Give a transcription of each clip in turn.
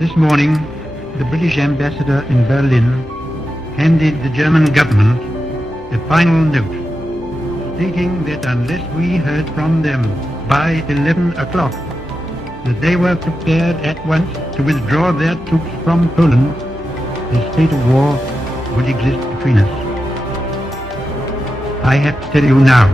This morning, the British ambassador in Berlin handed the German government a final note, stating that unless we heard from them by 11 o'clock, that they were prepared at once to withdraw their troops from Poland, a state of war would exist between us. I have to tell you now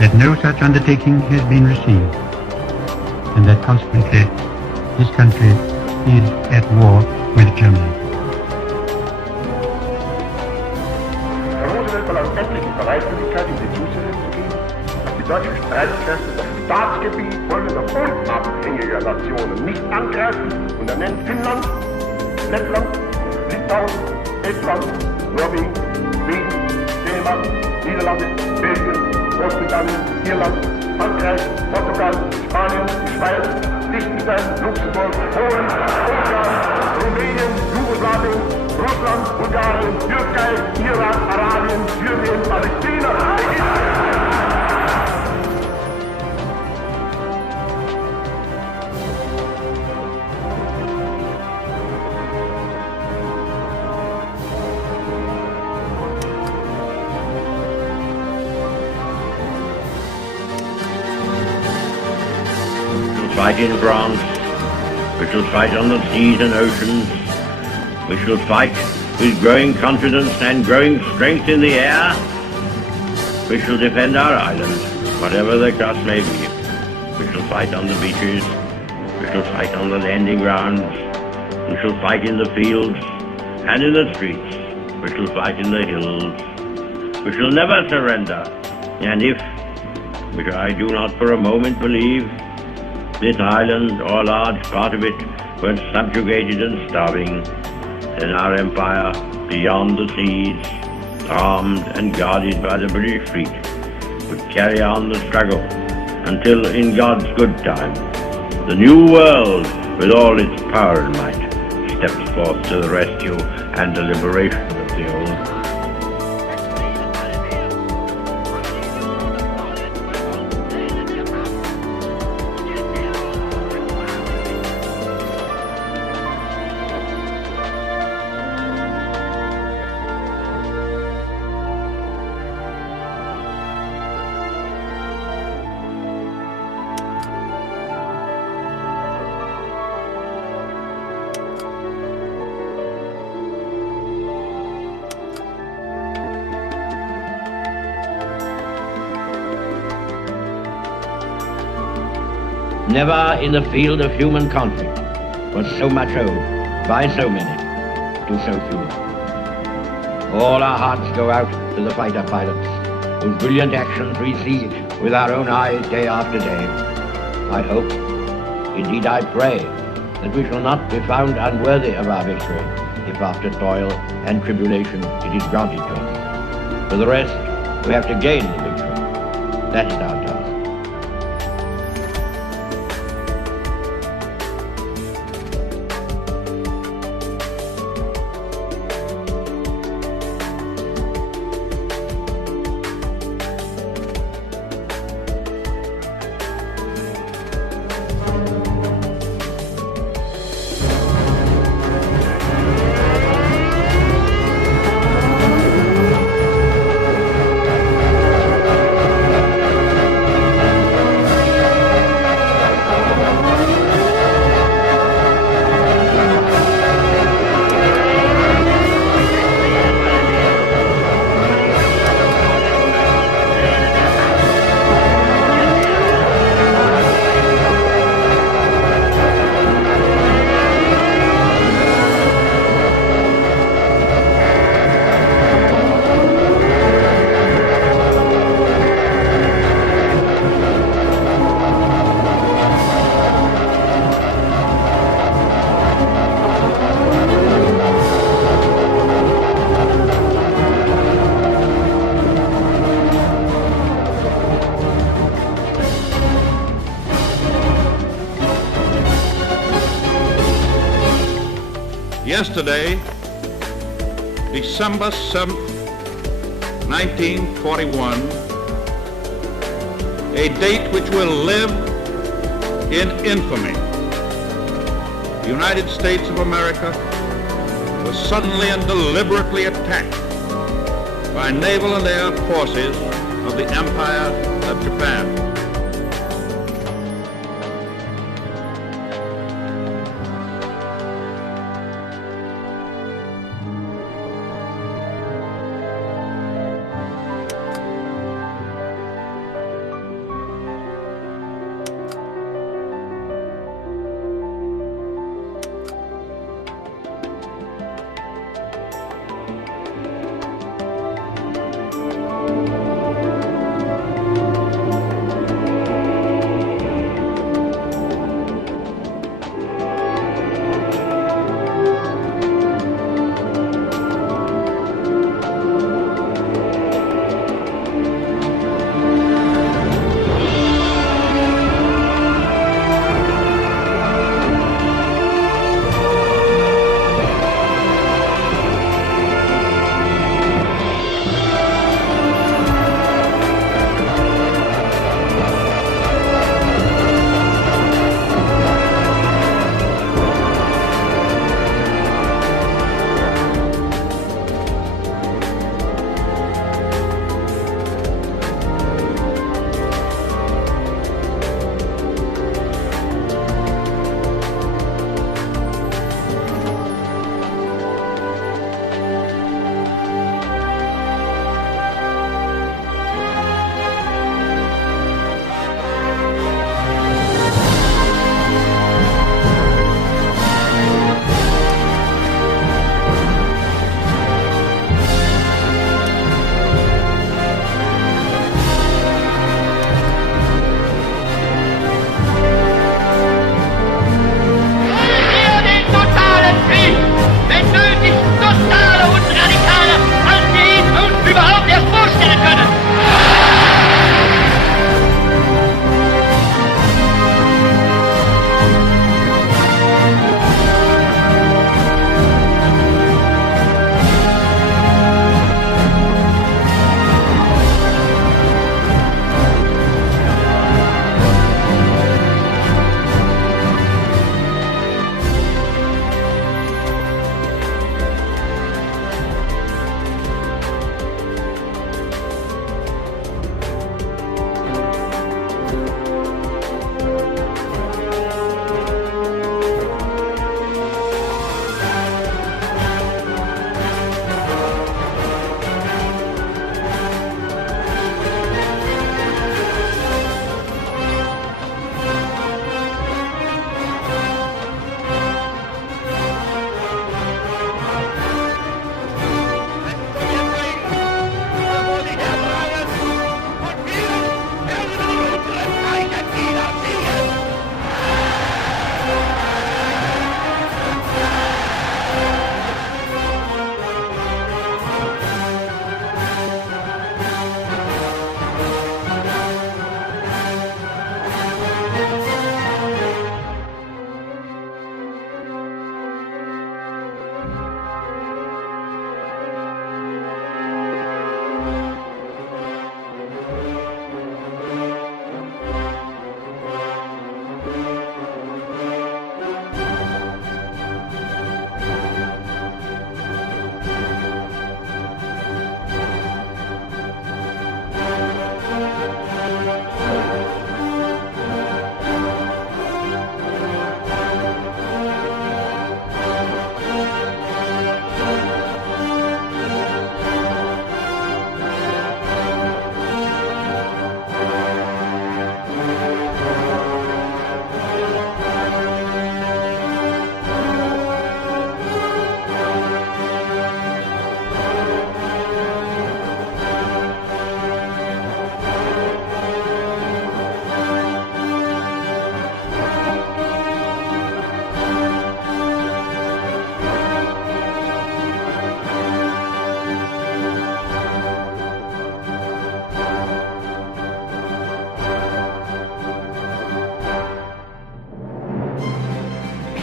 that no such undertaking has been received, and that consequently this country is at war with Germany. Herr Roosevelt verlangt endlich die Bereitwilligkeit, in die Zusicherung zu geben, dass die deutschen Streitkräfte das Staatsgebiet folgender unabhängiger Nationen nicht angreifen, und er nennt Finnland, Lettland, Litauen, Estland, Norwegen, Schweden, Dänemark, Niederlande, Belgien, Großbritannien, Irland, Frankreich, Portugal, Spanien, die Schweiz, Liechtenstein, Luxemburg, Polen, Ungarn, Rumänien, Jugoslawien, Russland, Bulgarien, Türkei, Iran, Arabien, Syrien, Palästina, Fight in France, we shall fight on the seas and oceans, we shall fight with growing confidence and growing strength in the air, we shall defend our island, whatever the cost may be. We shall fight on the beaches, we shall fight on the landing grounds, we shall fight in the fields and in the streets, we shall fight in the hills, we shall never surrender, and if, which I do not for a moment believe, this island, or a large part of it, were subjugated and starving, then our empire, beyond the seas, armed and guarded by the British fleet, would carry on the struggle until, in God's good time, the new world, with all its power and might, steps forth to the rescue and the liberation of the old. Never in the field of human conflict was so much owed by so many to so few. All our hearts go out to the fighter pilots, whose brilliant actions we see with our own eyes day after day. I hope, indeed I pray, that we shall not be found unworthy of our victory, if after toil and tribulation it is granted to us. For the rest, we have to gain the victory. That is our task. Yesterday, December 7th, 1941, a date which will live in infamy. the United States of America was suddenly and deliberately attacked by naval and air forces of the Empire of Japan.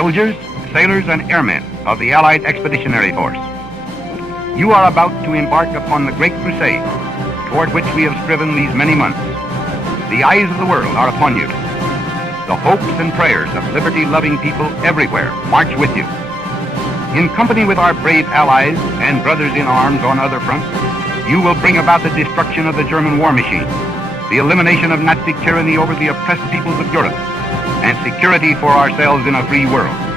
soldiers, sailors, and airmen of the Allied Expeditionary Force. You are about to embark upon the great crusade toward which we have striven these many months. The eyes of the world are upon you. the hopes and prayers of liberty-loving people everywhere march with you. In company with our brave allies and brothers in arms on other fronts, you will bring about the destruction of the German war machine, the elimination of Nazi tyranny over the oppressed peoples of Europe, and security for ourselves in a free world.